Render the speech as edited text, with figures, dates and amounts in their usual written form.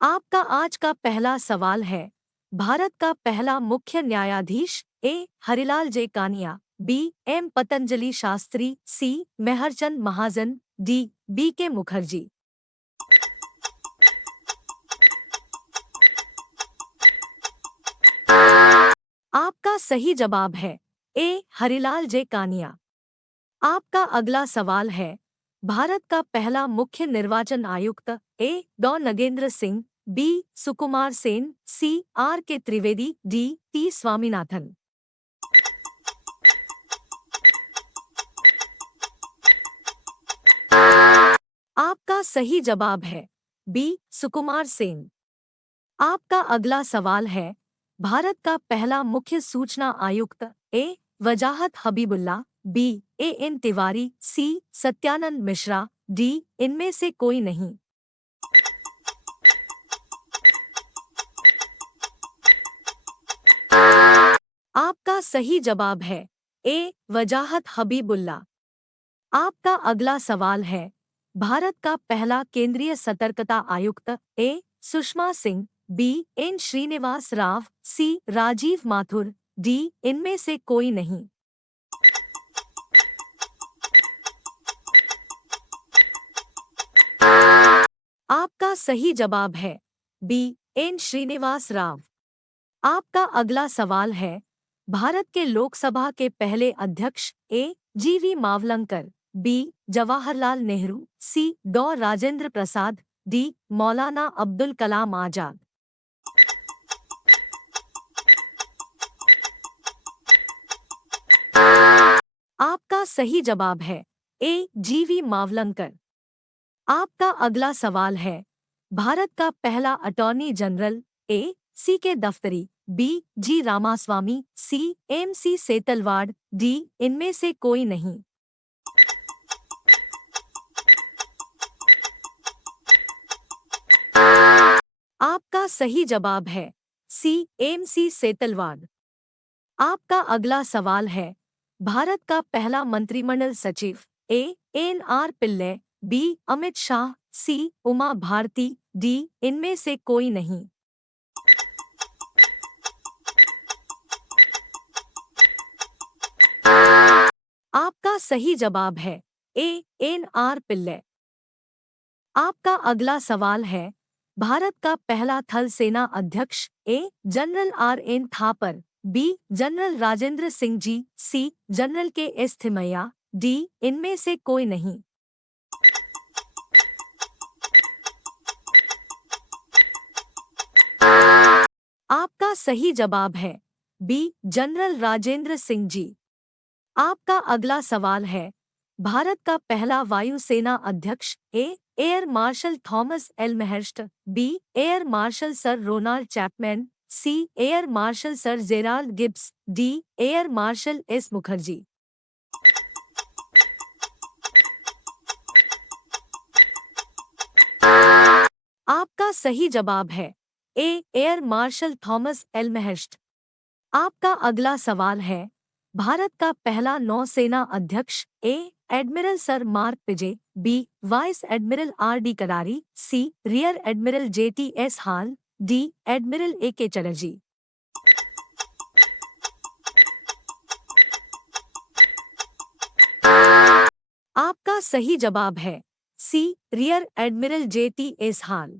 आपका आज का पहला सवाल है, भारत का पहला मुख्य न्यायाधीश ए. हरिलाल जे कानिया, बी. एम. पतंजलि शास्त्री, सी. मेहरचंद महाजन, डी. बी. के. मुखर्जी। आपका सही जवाब है ए. हरिलाल जे कानिया। आपका अगला सवाल है, भारत का पहला मुख्य निर्वाचन आयुक्त ए. डॉ. Nagendra Singh, B. Sukumar Sen, C. R. K. Trivedi, D. T. Swaminathan. आपका सही जवाब है बी. सुकुमार सेन। आपका अगला सवाल है, भारत का पहला मुख्य सूचना आयुक्त ए. वजाहत हबीबुल्ला, बी. ए. एन. तिवारी, सी. सत्यानंद मिश्रा, डी. इनमें से कोई नहीं। आपका सही जवाब है ए. वजाहत हबीबुल्ला। आपका अगला सवाल है, भारत का पहला केंद्रीय सतर्कता आयुक्त ए. सुषमा सिंह, बी. एन. श्रीनिवास राव, सी. राजीव माथुर, डी. इनमें से कोई नहीं। आपका सही जवाब है बी. एन. श्रीनिवास राव। आपका अगला सवाल है, भारत के लोकसभा के पहले अध्यक्ष ए. जी.वी. मावलंकर, बी. जवाहरलाल नेहरू, सी. डॉ. राजेंद्र प्रसाद, डी. मौलाना अब्दुल कलाम आजाद। आपका सही जवाब है ए. जी.वी. मावलंकर। आपका अगला सवाल है, भारत का पहला अटॉर्नी जनरल ए. सी. के. दफ्तरी, बी. जी. रामास्वामी, सी. एम. सी. सेतलवाड़, डी. इनमें से कोई नहीं। आपका सही जवाब है सी. एम. सी. सेतलवाड़। आपका अगला सवाल है, भारत का पहला मंत्रिमंडल सचिव A. N. R. Pillai, B. Amit Shah, C. Uma Bharati, D. इनमें से कोई नहीं। आपका सही जवाब है ए. एन. आर. पिल्लै। आपका अगला सवाल है, भारत का पहला थल सेना अध्यक्ष A. General R. N. Thapar, B. General Rajendra Singh ji, C. General K. S. Thimayya, D. इनमें से कोई नहीं। आपका सही जवाब है बी. जनरल राजेंद्र सिंह जी। आपका अगला सवाल है, भारत का पहला वायुसेना अध्यक्ष A. Air marshal Thomas Elmhirst, B. Air marshal sir Ronald Chapman, C. Air marshal sir Gerald Gibbs, D. Air marshal S. Mukherjee. आपका सही जवाब है A. Air marshal Thomas Elmhirst. आपका अगला सवाल है, भारत का पहला नौसेना अध्यक्ष A. Admiral sir Mark Pizey, B. Vice admiral R. D. Katari, C. Rear admiral J. T. S. Hall, D. Admiral A. K. Chatterji. आपका सही जवाब है C. Rear admiral J. T. S. हाल।